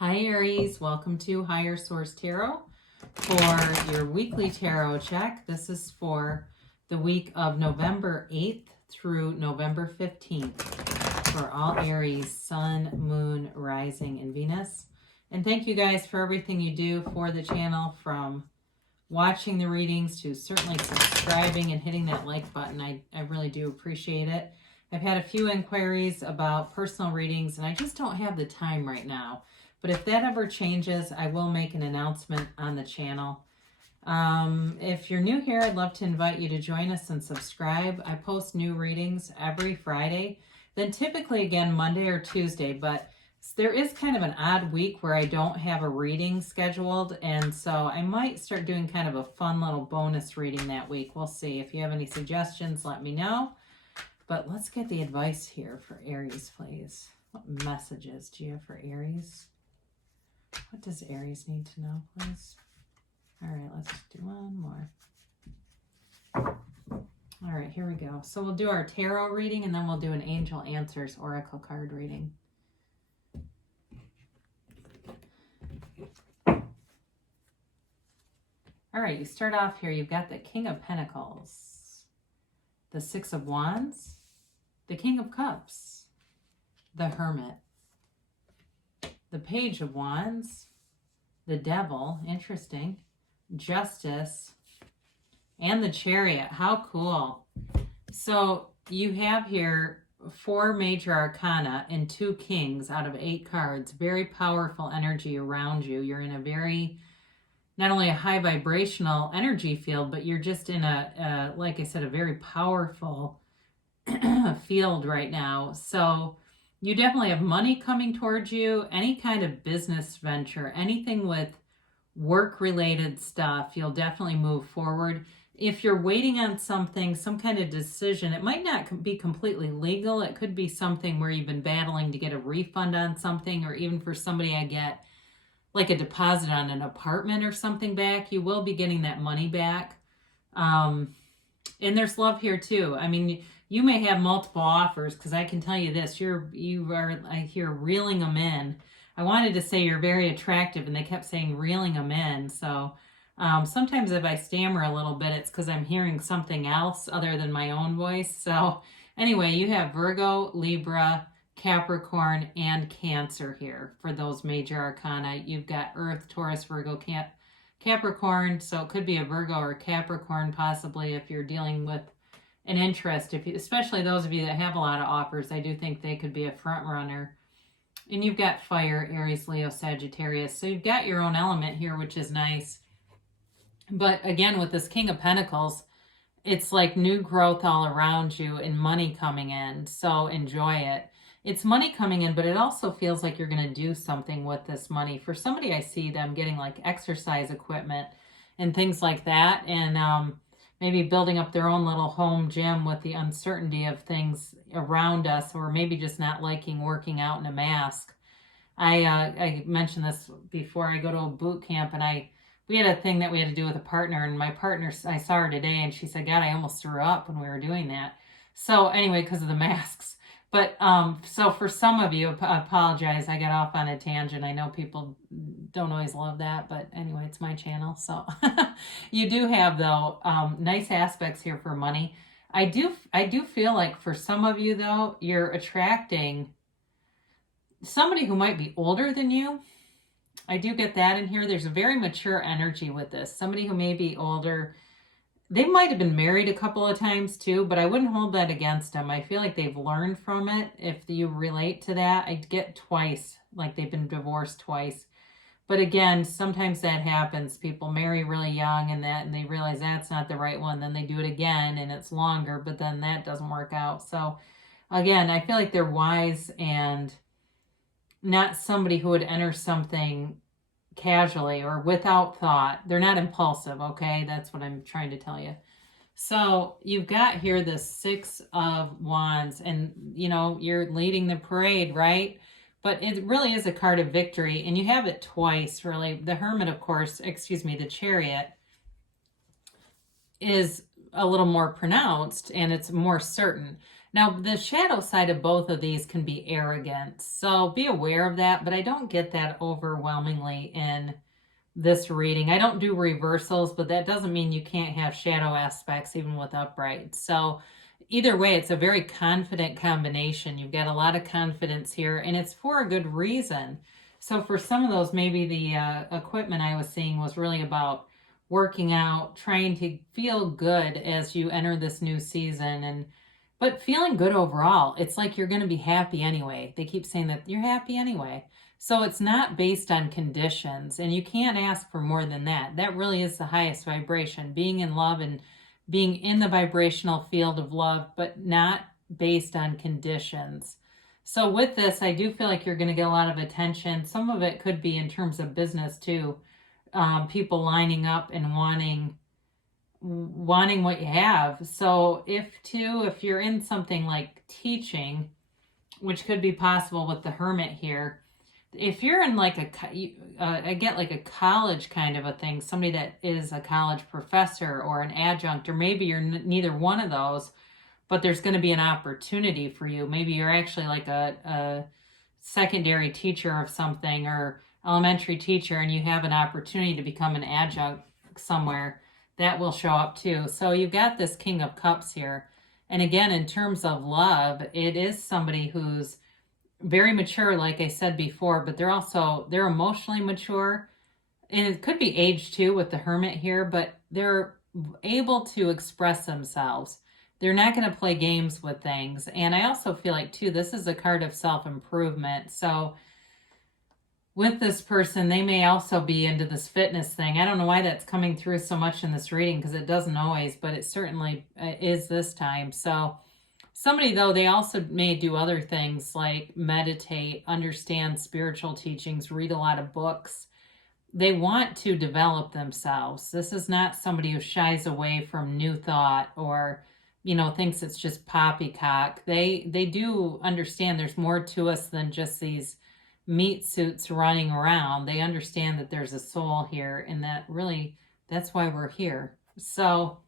Hi Aries, welcome to Higher Source Tarot for your weekly tarot check. This is for the week of November 8th through November 15th for all Aries, Sun, Moon, Rising, and Venus. And thank you guys for everything you do for the channel, from watching the readings to certainly subscribing and hitting that like button. I really do appreciate it. I've had a few inquiries about personal readings and I just don't have the time right now. But if that ever changes, I will make an announcement on the channel. If you're new here, I'd love to invite you to join us and subscribe. I post new readings every Friday, then typically again Monday or Tuesday, but there is kind of an odd week where I don't have a reading scheduled, and so I might start doing kind of a fun little bonus reading that week. We'll see. If you have any suggestions, let me know. But let's get the advice here for Aries, please. What messages do you have for Aries? What does Aries need to know, please? All right, let's do one more. All right, here we go. So we'll do our tarot reading and then we'll do an Angel Answers Oracle card reading. All right, you start off here. You've got the King of Pentacles, the Six of Wands, the King of Cups, the Hermit, the Page of Wands, the Devil, interesting, Justice, and the Chariot. How cool. So you have here 4 major arcana and 2 kings out of 8 cards. Very powerful energy around you. You're in a very, not only a high vibrational energy field, but you're just in a like I said, a very powerful field right now. So you definitely have money coming towards you, any kind of business venture, anything with work-related stuff, you'll definitely move forward. If you're waiting on something, some kind of decision, it might not be completely legal. It could be something where you've been battling to get a refund on something, or even for somebody I get like a deposit on an apartment or something back. You will be getting that money back. And there's love here too. I mean, you may have multiple offers, because I can tell you this, you are, I hear, reeling them in. I wanted to say you're very attractive, and they kept saying reeling them in. So sometimes if I stammer a little bit, it's because I'm hearing something else other than my own voice. So anyway, you have Virgo, Libra, Capricorn, and Cancer here for those major arcana. You've got Earth, Taurus, Virgo, Capricorn. So it could be a Virgo or Capricorn possibly if you're dealing with an interest, especially those of you that have a lot of offers. I do think they could be a front runner. And you've got Fire, Aries, Leo, Sagittarius. So you've got your own element here, which is nice. But again, with this King of Pentacles, it's like new growth all around you and money coming in. So enjoy it. It's money coming in, but it also feels like you're going to do something with this money. For somebody, I see them getting like exercise equipment and things like that. And maybe building up their own little home gym with the uncertainty of things around us, or maybe just not liking working out in a mask. I mentioned this before. I go to a boot camp, and we had a thing that we had to do with a partner, and my partner, I saw her today, and she said, God, I almost threw up when we were doing that. So anyway, because of the masks. But so for some of you, I apologize, I got off on a tangent. I know people don't always love that, but anyway, it's my channel. So you do have, though, nice aspects here for money. I do feel like for some of you, though, you're attracting somebody who might be older than you. I do get that in here. There's a very mature energy with this. Somebody who may be older. They might have been married a couple of times too, but I wouldn't hold that against them. I feel like they've learned from it. If you relate to that, I get twice, like they've been divorced twice. But again, sometimes that happens. People marry really young and they realize that's not the right one. Then they do it again and it's longer, but then that doesn't work out. So again, I feel like they're wise and not somebody who would enter something casually or without thought. They're not impulsive, okay? That's what I'm trying to tell you. So you've got here the 6 of Wands, and you know, you're leading the parade, right? But it really is a card of victory, and you have it twice, really. The Hermit, of course, the Chariot is a little more pronounced, and it's more certain. Now, the shadow side of both of these can be arrogance. So be aware of that, but I don't get that overwhelmingly in this reading. I don't do reversals, but that doesn't mean you can't have shadow aspects even with upright. So either way, it's a very confident combination. You've got a lot of confidence here, and it's for a good reason. So for some of those, maybe the equipment I was seeing was really about working out, trying to feel good as you enter this new season, but feeling good overall. It's like you're going to be happy anyway. They keep saying that you're happy anyway. So it's not based on conditions, and you can't ask for more than that. That really is the highest vibration, being in love and being in the vibrational field of love, but not based on conditions. So with this, I do feel like you're going to get a lot of attention. Some of it could be in terms of business too. People lining up and wanting what you have. So if you're in something like teaching, which could be possible with the Hermit here, if you're in like I get like a college kind of a thing, somebody that is a college professor or an adjunct, or maybe you're neither one of those, but there's going to be an opportunity for you. Maybe you're actually like a secondary teacher of something, or elementary teacher, and you have an opportunity to become an adjunct somewhere. That will show up too. So you've got this King of Cups here. And again, in terms of love, it is somebody who's very mature, like I said before, but they're emotionally mature. And it could be age too with the Hermit here, but they're able to express themselves. They're not going to play games with things. And I also feel like too, this is a card of self-improvement. So with this person, they may also be into this fitness thing. I don't know why that's coming through so much in this reading, because it doesn't always, but it certainly is this time. So somebody, though, they also may do other things like meditate, understand spiritual teachings, read a lot of books. They want to develop themselves. This is not somebody who shies away from new thought or, thinks it's just poppycock. They do understand there's more to us than just these meat suits running around. They understand that there's a soul here, and that's why we're here. So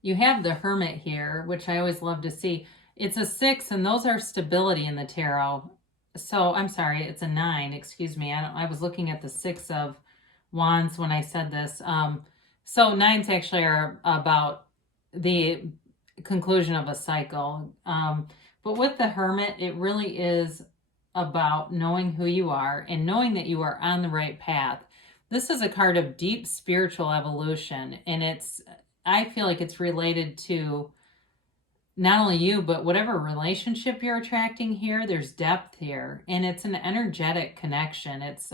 you have the Hermit here, which I always love to see. It's a 6, and those are stability in the tarot. So I'm sorry, it's a 9. Excuse me. I was looking at the 6 of Wands when I said this. So 9s actually are about the conclusion of a cycle. But with the Hermit, it really is about knowing who you are and knowing that you are on the right path. This is a card of deep spiritual evolution, and I feel like it's related to not only you, but whatever relationship you're attracting here. There's depth here, and it's an energetic connection. It's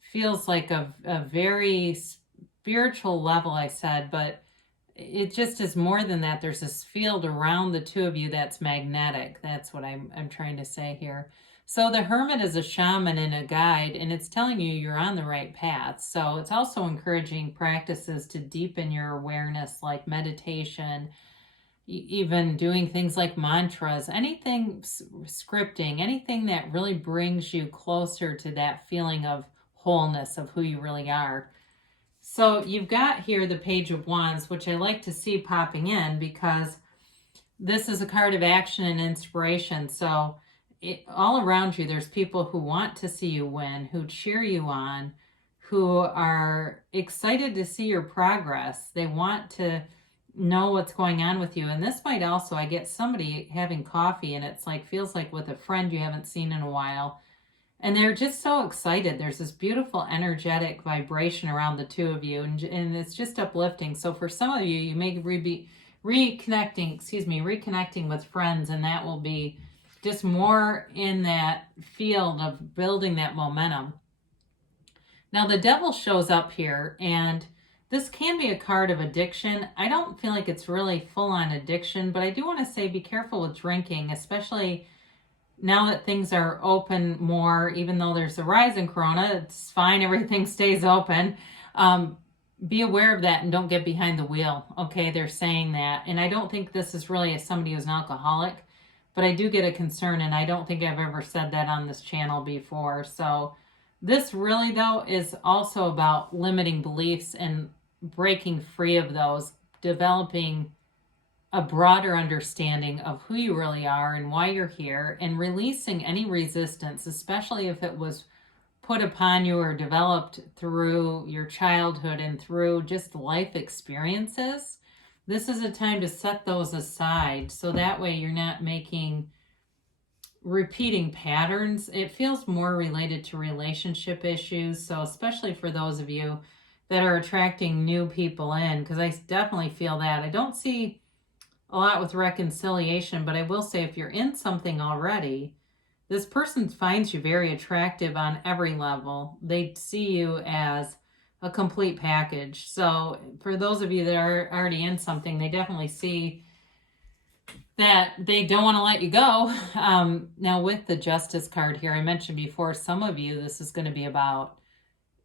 feels like a very spiritual level, I said, but it just is more than that. There's this field around the two of you that's magnetic. That's what I'm trying to say here. So the Hermit is a shaman and a guide, and it's telling you you're on the right path. So it's also encouraging practices to deepen your awareness, like meditation, even doing things like mantras, anything, scripting, anything that really brings you closer to that feeling of wholeness of who you really are. So you've got here the Page of Wands, which I like to see popping in because this is a card of action and inspiration. So all around you, there's people who want to see you win, who cheer you on, who are excited to see your progress. They want to know what's going on with you. And this might also, I get somebody having coffee, and it's like, feels like with a friend you haven't seen in a while. And they're just so excited. There's this beautiful energetic vibration around the two of you, and it's just uplifting. So for some of you, you may be reconnecting with friends, and that will be just more in that field of building that momentum. Now the Devil shows up here, and this can be a card of addiction. I don't feel like it's really full-on addiction, but I do want to say be careful with drinking, especially now that things are open more. Even though there's a rise in Corona, it's fine. Everything stays open. Be aware of that and don't get behind the wheel. Okay, they're saying that. And I don't think this is really somebody who's an alcoholic, but I do get a concern, and I don't think I've ever said that on this channel before. So this really, though, is also about limiting beliefs and breaking free of those, developing a broader understanding of who you really are and why you're here, and releasing any resistance, especially if it was put upon you or developed through your childhood and through just life experiences. This is a time to set those aside so that way you're not making repeating patterns. It feels more related to relationship issues. So especially for those of you that are attracting new people in, because I definitely feel that. I don't see a lot with reconciliation, but I will say if you're in something already, this person finds you very attractive on every level. They see you as a complete package. So for those of you that are already in something, they definitely see that they don't want to let you go. Now with the Justice card here, I mentioned before, some of you, this is going to be about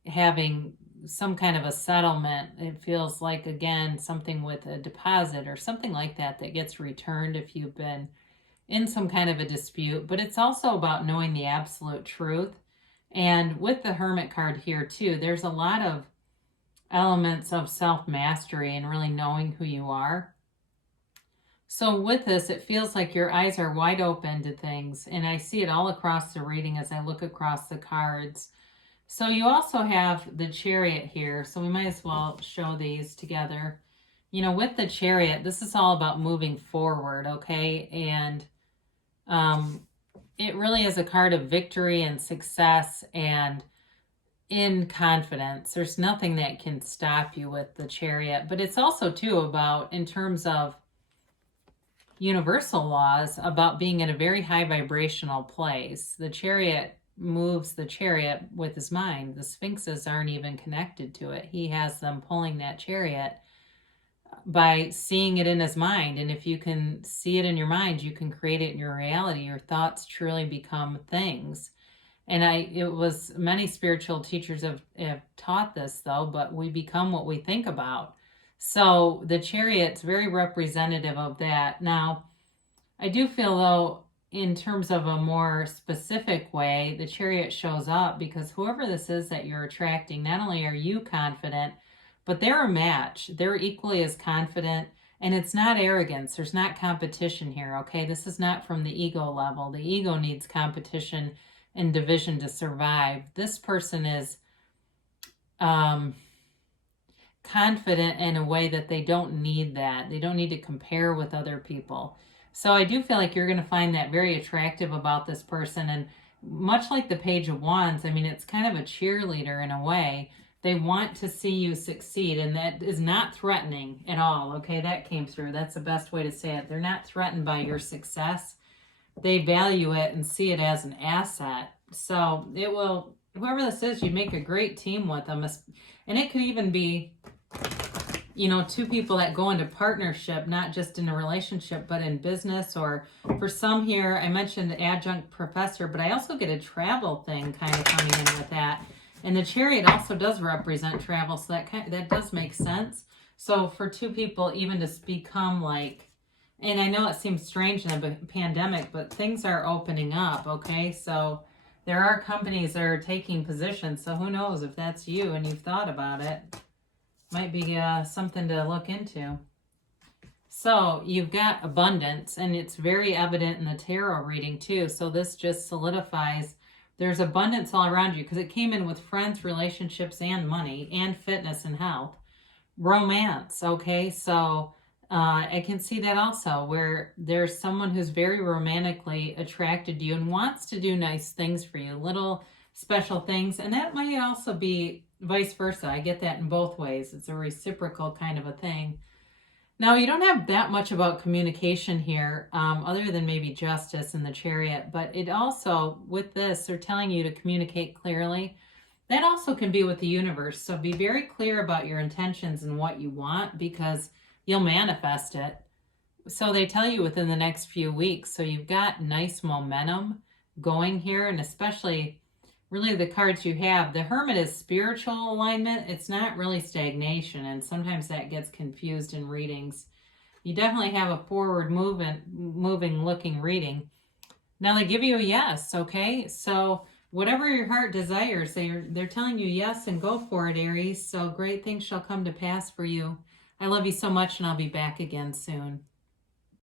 having some kind of a settlement. It feels like, again, something with a deposit or something like that that gets returned if you've been in some kind of a dispute. But it's also about knowing the absolute truth. And with the Hermit card here too, there's a lot of elements of self-mastery and really knowing who you are. So with this, it feels like your eyes are wide open to things, and I see it all across the reading as I look across the cards. So you also have the Chariot here, so we might as well show these together. You know, with the Chariot, this is all about moving forward, okay? And it really is a card of victory and success and in confidence. There's nothing that can stop you with the Chariot, but it's also too about, in terms of universal laws, about being in a very high vibrational place. The Chariot moves the chariot with his mind. The sphinxes aren't even connected to it. He has them pulling that chariot by seeing it in his mind. And if you can see it in your mind, you can create it in your reality. Your thoughts truly become things. And it was many spiritual teachers have taught this though, but we become what we think about. So the Chariot's very representative of that. Now, I do feel though, in terms of a more specific way, the Chariot shows up because whoever this is that you're attracting, not only are you confident, but they're a match. They're equally as confident, and it's not arrogance. There's not competition here, okay? This is not from the ego level. The ego needs competition and division to survive. This person is confident in a way that they don't need that. They don't need to compare with other people. So I do feel like you're going to find that very attractive about this person. And much like the Page of Wands, I mean, it's kind of a cheerleader in a way. They want to see you succeed, and that is not threatening at all. Okay, that came through. That's the best way to say it. They're not threatened by your success. They value it and see it as an asset. So it will, whoever this is, you make a great team with them. And it could even be, you know, two people that go into partnership, not just in a relationship, but in business. Or for some here, I mentioned the adjunct professor, but I also get a travel thing kind of coming in with that. And the Chariot also does represent travel, so that does make sense. So for two people even to become like, and I know it seems strange in a pandemic, but things are opening up, okay? So there are companies that are taking positions, so who knows if that's you and you've thought about it. Might be something to look into. So you've got abundance, and it's very evident in the tarot reading too. So this just solidifies there's abundance all around you, because it came in with friends, relationships, and money, and fitness and health. Romance, okay? So I can see that also, where there's someone who's very romantically attracted to you and wants to do nice things for you, little special things. And that might also be vice versa. I get that in both ways. It's a reciprocal kind of a thing. Now, you don't have that much about communication here, other than maybe justice and the Chariot. But it also, with this, they're telling you to communicate clearly. That also can be with the universe. So be very clear about your intentions and what you want, because you'll manifest it. So they tell you within the next few weeks. So you've got nice momentum going here, and especially really the cards you have. The Hermit is spiritual alignment. It's not really stagnation, and sometimes that gets confused in readings. You definitely have a forward moving looking reading. Now they give you a yes, okay? So whatever your heart desires, they're telling you yes, and go for it, Aries. So great things shall come to pass for you. I love you so much, and I'll be back again soon.